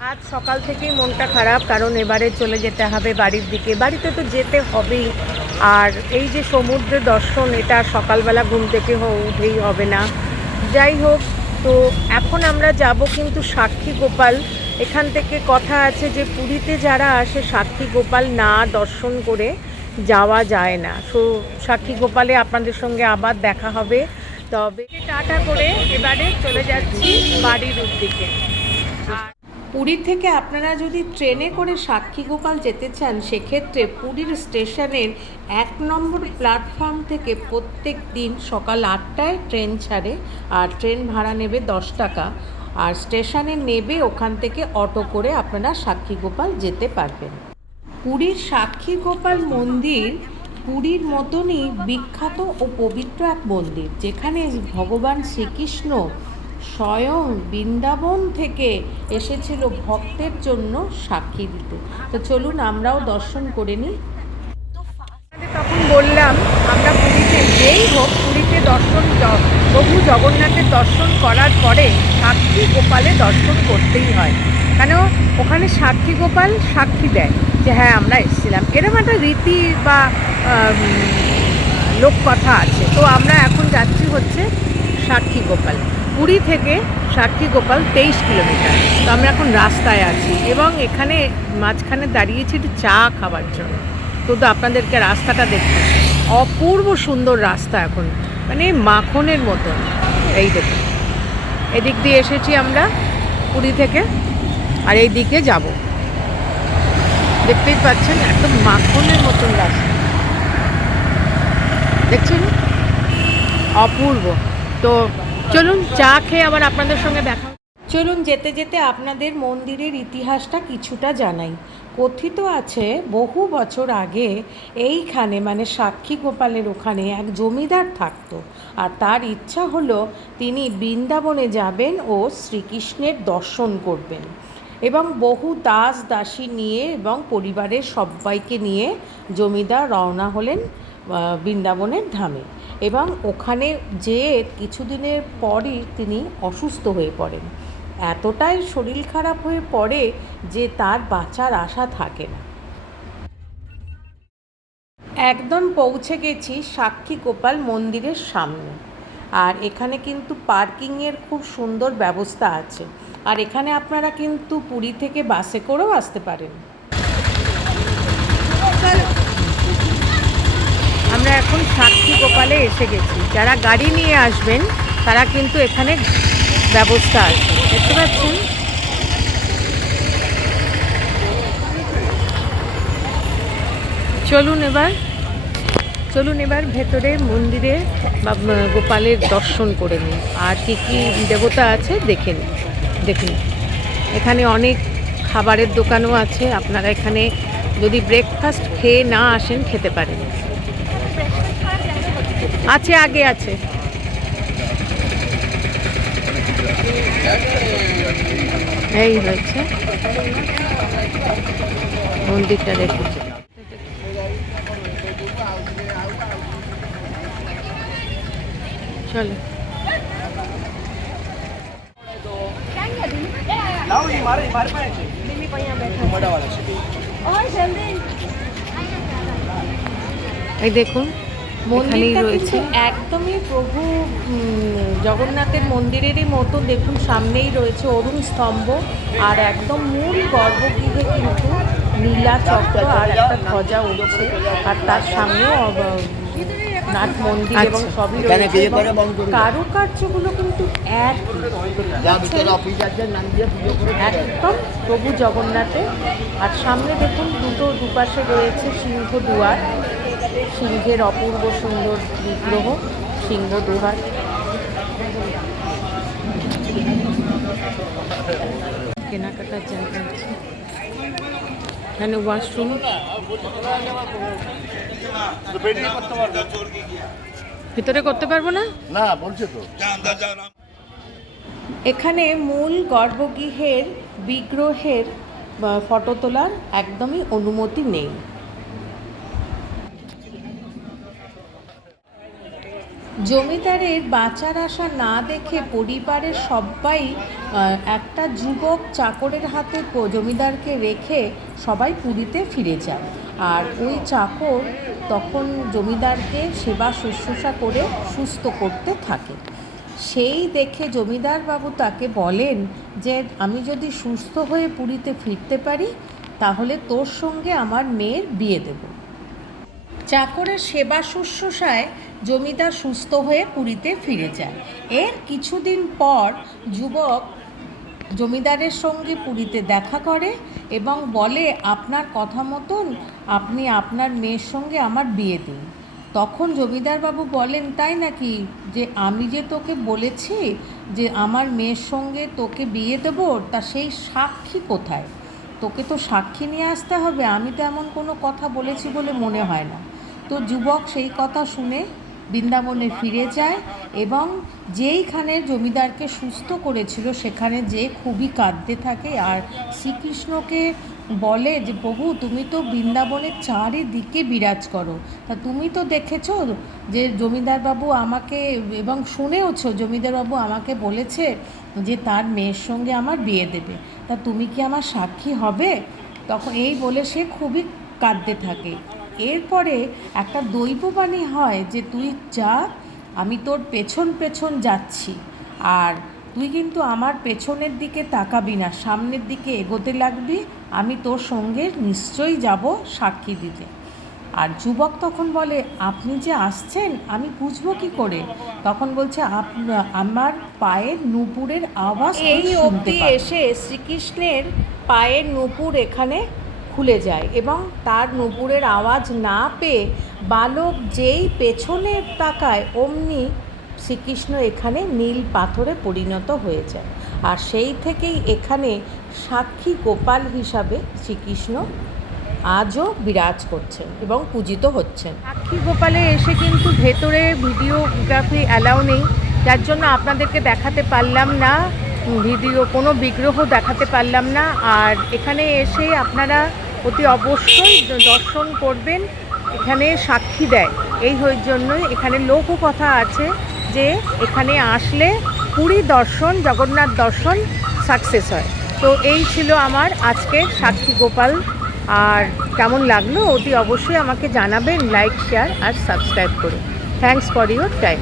আজ সকাল থেকেই মনটা খারাপ, কারণ এবারে চলে যেতে হবে বাড়ির দিকে। বাড়িতে তো যেতে হবেই। আর এই যে সমুদ্র দর্শন, এটা সকালবেলা ঘুম থেকে উঠেই হবে না। যাই হোক, তো এখন আমরা যাব কিন্তু সাক্ষী গোপাল। এখান থেকে কথা আছে যে পুরীতে যারা আসে সাক্ষী গোপাল না দর্শন করে যাওয়া যায় না। সাক্ষী গোপালে আপনাদের সঙ্গে আবার দেখা হবে। তবে টাটা করে এবারে চলে যাচ্ছি বাড়ির দিকে। আর পুরী থেকে আপনারা যদি ট্রেনে করে সাক্ষীগোপাল যেতে চান, সেক্ষেত্রে পুরীর স্টেশনের 1 নম্বর প্ল্যাটফর্ম থেকে প্রত্যেক দিন সকাল 8টায় ট্রেন ছাড়ে। আর ট্রেন ভাড়া নেবে 10 টাকা। আর স্টেশনে নেবে, ওখান থেকে অটো করে আপনারা সাক্ষীগোপাল যেতে পারবেন। পুরীর সাক্ষীগোপাল মন্দির পুরীর মতনই বিখ্যাত ও পবিত্র এক মন্দির, যেখানে ভগবান শ্রীকৃষ্ণ স্বয়ং বৃন্দাবন থেকে এসেছিল ভক্তের জন্য সাক্ষী দিতে। তো চলুন আমরাও দর্শন করে নিই। তখন বললাম আমরা পুরীতে যেই হোক, পুরীতে দর্শন, প্রভু জগন্নাথের দর্শন করার পরে সাক্ষী গোপালে দর্শন করতেই হয়। কেন, ওখানে সাক্ষী গোপাল সাক্ষী দেয় যে হ্যাঁ আমরা এসেছিলাম। এরকম একটা রীতি বা লোককথা আছে। তো আমরা এখন যাচ্ছি হচ্ছে সাক্ষী গোপাল। পুরী থেকে সাক্ষী গোপাল 23 কিলোমিটার। তো আমরা এখন রাস্তায় আছি এবং এখানে মাঝখানে দাঁড়িয়েছি একটু চা খাবার জন্য। তো আপনাদেরকে রাস্তাটা দেখুন, অপূর্ব সুন্দর রাস্তা, এখন মানে মাখনের মতন। এই দেখুন, এদিক দিয়ে এসেছি আমরা পুরী থেকে, আর এই দিকে যাব। দেখতেই পাচ্ছেন একদম মাখনের মতন রাস্তা, দেখছেন, অপূর্ব। তো চলুন চা খেয়ে আবার আপনাদের সঙ্গে দেখা। চলুন যেতে যেতে আপনাদের মন্দিরের ইতিহাসটা কিছুটা জানাই। কথিত আছে বহু বছর আগে এইখানে মানে সাক্ষী গোপালের ওখানে এক জমিদার থাকতো। আর তার ইচ্ছা হলো তিনি বৃন্দাবনে যাবেন ও শ্রীকৃষ্ণের দর্শন করবেন। এবং বহু দাস দাসী নিয়ে এবং পরিবারের সবাইকে নিয়ে জমিদার রওনা হলেন বৃন্দাবনের ধামে। এবং ওখানে যেয়ে কিছুদিনের পরই তিনি অসুস্থ হয়ে পড়েন। এতটাই শরীর খারাপ হয়ে পড়ে যে তার বাঁচার আশা থাকে না। একদম পৌঁছে গেছি সাক্ষী গোপাল মন্দিরের সামনে। আর এখানে কিন্তু পার্কিংয়ের খুব সুন্দর ব্যবস্থা আছে। আর এখানে আপনারা কিন্তু পুরী থেকে বাসে করেও আসতে পারেন। আমরা এখন সাক্ষী গোপালে এসে গেছি। যারা গাড়ি নিয়ে আসবেন তারা কিন্তু এখানে ব্যবস্থা আছে, দেখতে পাচ্ছেন। চলুন এবার ভেতরে মন্দিরে বা গোপালের দর্শন করে নিই। আর কী কী দেবতা আছে দেখুন। এখানে অনেক খাবারের দোকানও আছে। আপনারা এখানে যদি ব্রেকফাস্ট খেয়ে না আসেন, খেতে পারেন। আছে, আগে আছে। এই হয়েছে মন্দিরটা, দেখুন। চলো এই দেখুন, মন্দিরটা রয়েছে একদমই প্রভু জগন্নাথের মন্দিরেরই মতো। দেখুন সামনেই রয়েছে অরুণ স্তম্ভ, আর একদম মূল গর্ভগৃহে কিন্তু নীলা চক্র আর একটা ধ্বজা উঠছে। আর তার সামনেও নাট মন্দির এবং সবই রয়েছে। কারুকার্যগুলো কিন্তু একদম প্রভু জগন্নাথের। আর সামনে দেখুন দুপাশে রয়েছে সিংহ দুয়ার, সিংহের অপূর্ব সুন্দর বিগ্রহ, সিংহ দুয়ার। কেনাকাটার জায়গা আছে, এখানে ওয়াশরুম। ভিতরে করতে পারবো না, বলছে তো। এখানে মূল গর্ভগৃহের বিগ্রহের ফটো তোলার একদমই অনুমতি নেই। জমিদারের বাঁচার আশা না দেখে পরিবারের সবাই একটা যুবক চাকরের হাতে জমিদারকে রেখে সবাই পুরীতে ফিরে যায়। আর ওই চাকর তখন জমিদারকে সেবা শুশ্রূষা করে সুস্থ করতে থাকে। সেই দেখে জমিদার বাবু তাকে বলেন যে আমি যদি সুস্থ হয়ে পুরীতে ফিরতে পারি তাহলে তোর সঙ্গে আমার মেয়ের বিয়ে দেব। চাকরের সেবা শুশ্রূষায় জমিদার সুস্থ হয়ে পুরীতে ফিরে যায়। এর কিছুদিন পর যুবক জমিদারের সঙ্গে পুরীতে দেখা করে এবং বলে আপনার কথা মতন আপনি আপনার মেয়ের সঙ্গে আমার বিয়ে দিন। তখন জমিদারবাবু বলেন তাই নাকি, যে আমি যে তোকে বলেছি যে আমার মেয়ের সঙ্গে তোকে বিয়ে দেবো, তা সেই সাক্ষী কোথায়? তোকে তো সাক্ষী নিয়ে আসতে হবে, আমি তো এমন কোনো কথা বলেছি বলে মনে হয় না। তো যুবক সেই কথা শুনে বৃন্দাবনে ফিরে যায় এবং যেইখানে জমিদারকে সুস্থ করেছিল সেখানে যে খুবই কাঁদতে থাকে আর শ্রীকৃষ্ণকে বলে যে প্রভু তুমি তো বৃন্দাবনের চারিদিকে বিরাজ করো, তা তুমি তো দেখেছো যে জমিদারবাবু আমাকে এবং শুনেওছো জমিদারবাবু আমাকে বলেছে যে তার মেয়ের সঙ্গে আমার বিয়ে দেবে, তা তুমি কি আমার সাক্ষী হবে? তখন এই বলে সে খুবই কাঁদতে থাকে। এরপরে একটা দৈববাণী হয় যে তুই যা, আমি তোর পেছন পেছন যাচ্ছি, আর তুই কিন্তু আমার পেছনের দিকে তাকাবি না, সামনের দিকে এগোতে লাগবি, আমি তোর সঙ্গে নিশ্চয়ই যাব সাক্ষী দিতে। আর যুবক তখন বলে আপনি যে আসছেন আমি বুঝবো কি করে? তখন বলছে আমার পায়ের নূপুরের আওয়াজ এই অবধি এসে শ্রীকৃষ্ণের পায়ের নূপুর এখানে খুলে যায় এবং তার নূপুরের আওয়াজ না পেয়ে বালক যেই পেছনে তাকায় অমনি শ্রীকৃষ্ণ এখানে নীল পাথরে পরিণত হয়ে যায়। আর সেই থেকেই এখানে সাক্ষী গোপাল হিসাবে শ্রীকৃষ্ণ আজও বিরাজ করছেন এবং পূজিত হচ্ছেন। সাক্ষী গোপালে এসে কিন্তু ভেতরে ভিডিওগ্রাফি অ্যালাউ নেই, যার জন্য আপনাদেরকে দেখাতে পারলাম না, কোনো বিগ্রহ দেখাতে পারলাম না। আর এখানে এসে আপনারা অতি অবশ্যই দর্শন করবেন, এখানে সাক্ষী দেয় এই জন্যই এখানে লোককথা আছে যে এখানে আসলে পুরী দর্শন জগন্নাথ দর্শন সাকসেস হয়। তো এই ছিল আমার আজকের সাক্ষী গোপাল। আর কেমন লাগলো অতি অবশ্যই আমাকে জানাবেন, লাইক শেয়ার আর সাবস্ক্রাইব করুন। Thanks for your time.